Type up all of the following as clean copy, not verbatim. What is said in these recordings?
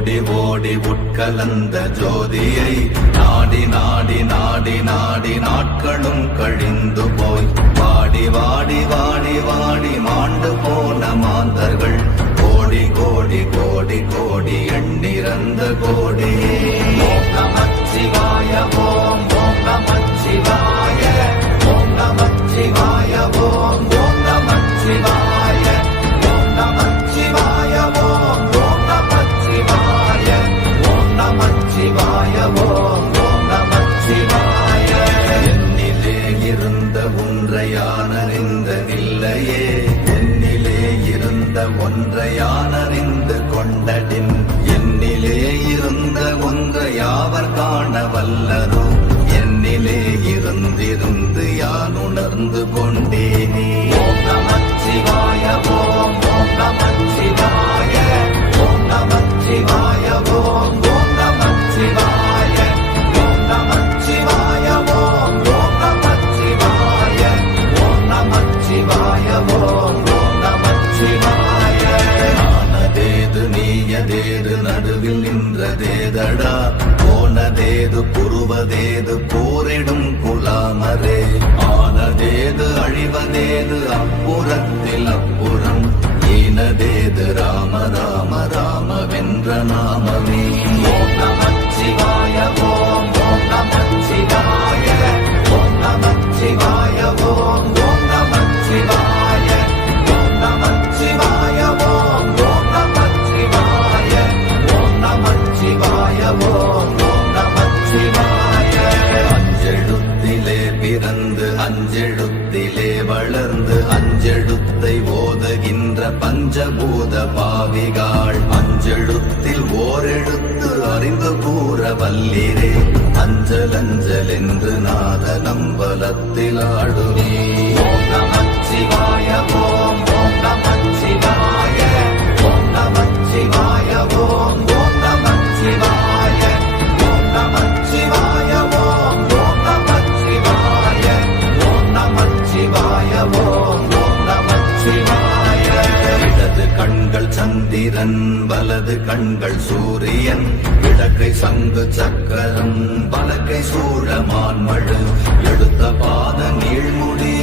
ஓடி ஓடி உட்கலந்த ஜோதியை நாடி நாடி நாடி நாடி நாட்களும் கழிந்து போய் வாடி வாடி வாடி வாடி மாண்டு போன மாந்தர்கள் கோடி கோடி கோடி கோடி எண்ணிறந்த கோடி. ஓம் நமச்சிவாய ஓம் ஓம் நமச்சிவாய ஓம் நமச்சிவாய ஓம் ஓம் நமச்சிவாய ஓம் நமச்சிவாய ஓம் ஓம் நமச்சிவாய ஓம் நமச்சிவாய ஓம் ஓம் நமச்சிவாய. என்னிலே இருந்த ஒன்றையானறிந்ததில்லையே என்னிலே இருந்த ஒன்றையானறிந்து கொண்டடின் என்னிலே இருந்த ஒன்றை யாவர் காண வல்லரோ என்னிலே இருந்திருந்து யான் உணர்ந்து கொண்டேனே. ஓம் நமச்சிவாய ஓம் ஓம் நமச்சிவாய ஓம் நமச்சிவாய ஓம் ஓம் நமச்சிவாய ஓம் நமச்சிவாய ஓம் ஓம் நமச்சிவாய ஓம் நமச்சிவாய ஓம் ஓம் நமச்சிவாய. ஆனதேது நீயதேது நடுவில் நின்றதேதடா போனதேது புருவதேது போரிடும் குலாமரே ஆனதேது அழிவதேது அப்புறத்தில் அப்புறம் ஈனதேது ராம ராம ராம வென்ற நாமமே. ஓம் நமச்சிவாய ஓம் ஓம் நமச்சிவாய ஓம் நமச்சிவாய ஓம் ஓம் நமச்சிவாய ஓம் நமச்சிவாய ஓம் ஓம் நமச்சிவாய ஓம் நமச்சிவாய ஓம் ஓம் நமச்சிவாய. அஞ்செழுத்திலே பிறந்து அஞ்செழுத்திலே வளர்ந்து அஞ்செழுத்தை ஓதுகின்ற பஞ்சபூத பாவிகாள் அஞ்செழுத்தில் ஓரெழுத்து அறிந்து கூற வல்லிரே அஞ்சல் அஞ்சல் என்று நாத நம்பலத்தில் ஆடுவே. ஓம் நமச்சிவாய ஓம் ஓம் நமச்சிவாய ஓம் நமச்சிவாய ஓம் ஓம் நமச்சிவாய ஓம் நமச்சிவாய ஓம் ஓம் நமச்சிவாய ஓம் நமச்சிவாய ஓம் ஓம் நமச்சிவாய. இடது கண்கள் சந்திரன் வலது கண்கள் சூரியன் இடக்கை சங்கு சக்கரம் வலக்கை சூழமான்மழு எடுத்த பாத நீழ்முடி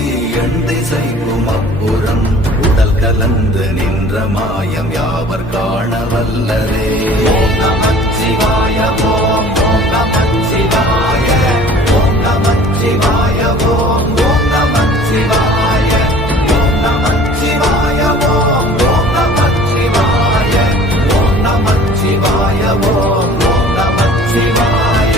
எண் திசைக்கும் அப்புறம் உடல் கலந்து நின்ற மாயம் யாவர் காண வல்லரே. ஓம் நமச்சிவாய ஓம் ஓம் நமச்சிவாய ஓம் நமச்சிவாய ஓம் ஓம் நமச்சிவாய ஓம் நமச்சிவாய ஓம் ஓம் நமச்சிவாய ஓம் நமச்சிவாய ஓம் ஓம் நமச்சிவாய.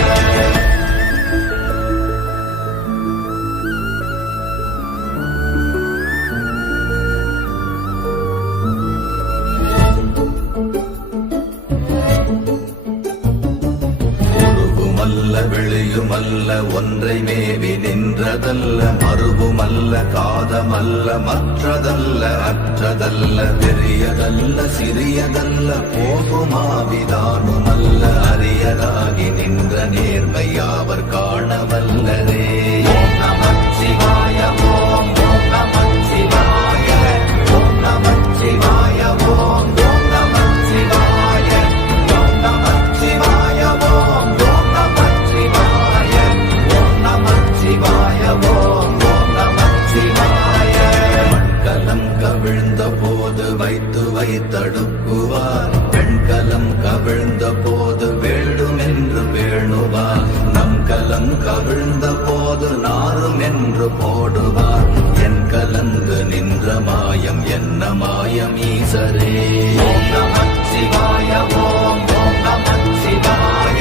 உருவுமல்ல வெளியுமல்ல ஒன்றை மேவி நின்றதல்ல மறுவுமல்ல காதமல்ல மற்றதல்ல அற்றதல்ல பெரியதல்ல சிறியதல்ல போகுமாவிதானுமல்ல அரியராகி நின்ற நேர்மை யாவர் காண வல்லரே. ஓம் நமச்சிவாய ஓம் ஓம் நமச்சிவாய ஓம் நமச்சிவாய ஓம் ஓம் நமச்சிவாய ஓம் நமச்சிவாய ஓம் ஓம் நமச்சிவாய ஓம் நமச்சிவாய ஓம் ஓம் நமச்சிவாய. மண்கலம் கவிழ்ந்த போது வைத்து வைத்தடுக்குவார் பெண்கலம் கவிழ்ந்த போது வேண்டும் என்று வேணுவார் நம் கலம் கவிழ்ந்த போது நாரும் என்று போடுவார் என் கலந்து நின்ற மாயம் என்ன மாயம் ஈசரே. ஓம் நமச்சிவாய ஓம் ஓம் நமச்சிவாய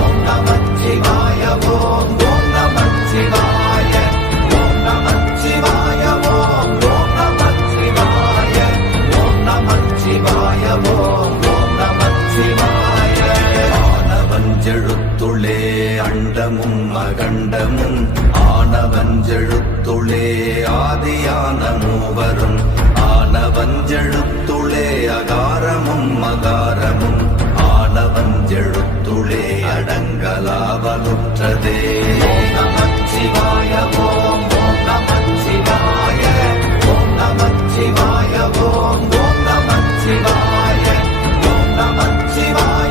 ஓம் நமச்சிவாய ஓம் ஓம் நமச்சிவாய ஓம் நமச்சிவாய ஓம் ஓம் நமச்சிவாய ஓம் நமச்சிவாய ஓம் ஓம் நமச்சிவாய. ஆனவஞ்செழுத்துளே அண்டமும் அகண்டமும் ஆனவஞ்செழுத்துளே ஆதியான மூவரும் ஆனவஞ்செழுத்துளே அகாரமும் மகாரமும் ஆனவஞ்செழுத்துளே அடங்கலாவலுற்றதே. ஓம் நமச்சிவாய ஓம் ஓம் நமச்சிவாய ஓம் நமச்சிவாய ஓம் ஓம் நமச்சிவாய ஓம் நமச்சிவாய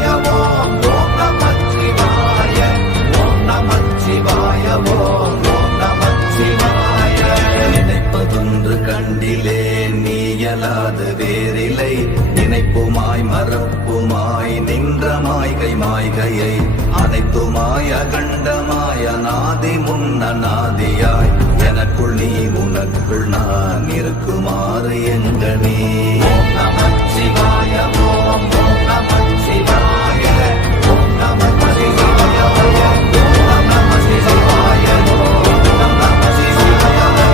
உனக்குள் நான் இருக்குமாறு எங்கனே. ஓம் நமச்சிவாய ஓம் ஓம் நமச்சிவாய ஓம் நமச்சிவாய ஓம் ஓம் நமச்சிவாய ஓம் நமச்சிவாய.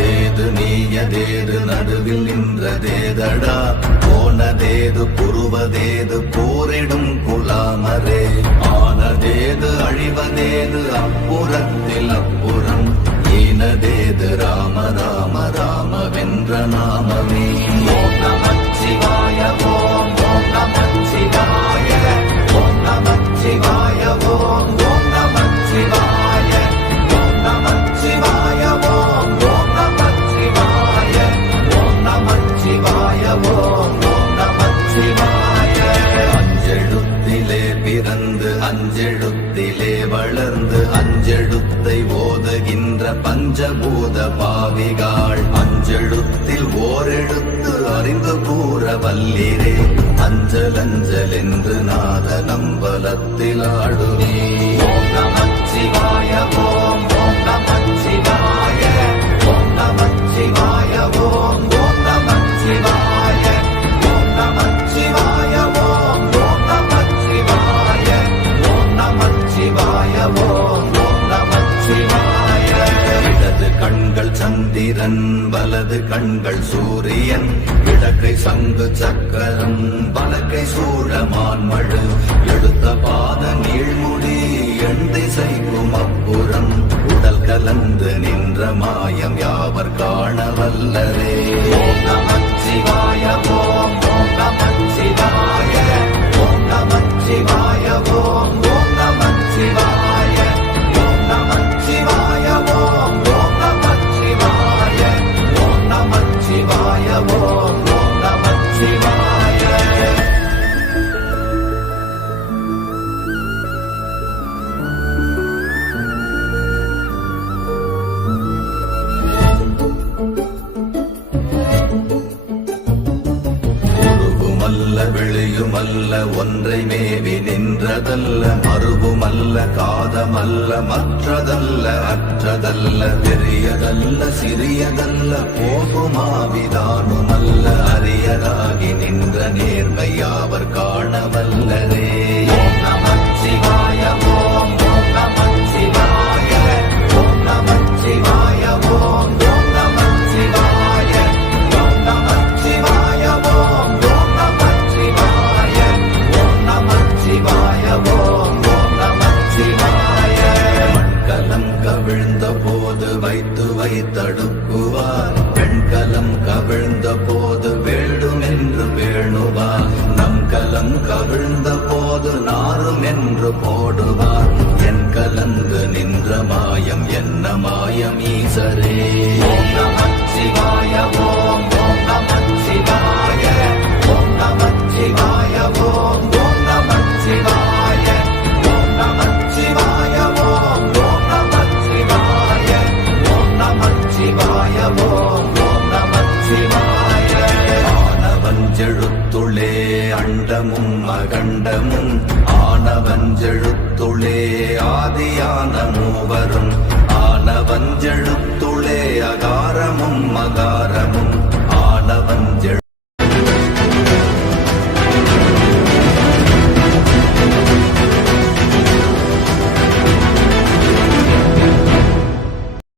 தேது நீயதேது நடுவில் நின்றதேதடா, போனதேது புருவதேது போரிடும் குலாமரே. ஆனதேது அழிவதேது அப்புறத்தில் அப்புறம், ஈனதேது ராம ராம ராம வென்ற நாமமே. ஓம் நமச்சிவாய ஓம் ஓம் நமச்சிவாய ஓம் நமச்சிவாய ஓம் ஓம் நமச்சிவாய ஓம் நமச்சிவாய ஓம் ஓம் நமச்சிவாய ஓம் நமச்சிவாய ஓம் ஓம் நமச்சிவாய. அஞ்செழுத்திலே பிறந்து அஞ்செழுத்திலே வளர்ந்து அஞ்செழுத்தை ஓதுகின்ற பஞ்சபூத பாவிகாள், அஞ்செழுத்தில் ஓரெழுத்து அறிந்து கூற வல்லிரே. அஞ்சல் அஞ்சல் என்று நாத நம்பலத்தில் ஆடுவே. ஓம் நமச்சிவாய ஓம் ஓம் நமச்சிவாய ஓம் நமச்சிவாய ஓம் ஓம் நமச்சிவாய ஓம் நமச்சிவாய ஓம் ஓம் நமச்சிவாய ஓம் நமச்சிவாய ஓம் ஓம் நமச்சிவாய. இடது கண்கள் சந்திரன் வலது கண்கள் சூரியன், இடக்கை சங்கு சக்கரம் வலக்கை சூழமான்மழு, எடுத்த பாத நீழ்முடி எண் திசைக்கும் அப்புறம், உடல் கலந்து நின்ற மாயம் யாவர் காண வல்லரே. ஓம் நமச்சிவாய ஓம் ஓம் நமச்சிவாய ஓம் நமச்சிவாய ஓம் ஓம் நமச்சிவாய ஓம் நமச்சிவாய ஓம் ஓம் நமச்சிவாய ஓம் நமச்சிவாய ஓம் ஓம் நமச்சிவாய. உருவுமல்ல வெளியுமல்ல ஒன்றை மேவி நின்றதல்ல, மறுவுமல்ல காதமல்ல மற்றதல்ல அற்றதல்ல, பெரியதல்ல சிறியதல்ல போகுமாவிதானுமல்ல, அரியராகி நின்ற நேர்மை யாவர் காணவல்லரே. ஓம் நமச்சிவாய ஓம் ஓம் நமச்சிவாய ஓம் நமச்சிவாய ஓம் ஓம் நமச்சிவாய ஓம் நமச்சிவாய ஓம் ஓம் நமச்சிவாய ஓம் நமச்சிவாய ஓம் ஓம் நமச்சிவாய. மண்கலம் கவிழ்ந்த போது வைத்து வைத்தடுக்குவார், பெண்கலம் கவிழ்ந்த போது வேண்டும் என்று வேணுவார், நம் கலம் கவிழ்ந்த போது நாரும் என்று போடுவார், என் கலந்து நின்ற மாயம் என்ன மாயம் ஈசரே. ஓம் நமச்சிவாய ஓம் ஓம் நமச்சிவாய ஓம் நமச்சிவாய ஓம் ஓம் நமச்சிவாய ஓம் நமச்சிவாய ஓம் ஓம் நமச்சிவாய ஓம் நமச்சிவாய ஓம் ஓம் நமச்சிவாய. ஆனவஞ்செழுத்துளே அண்டமும் அகண்டமும், ஆனவஞ்செழுத்துளே ஆதியான மூவரும், ஆனவஞ்செழுத்துளே அகாரமும் அகாரமும்,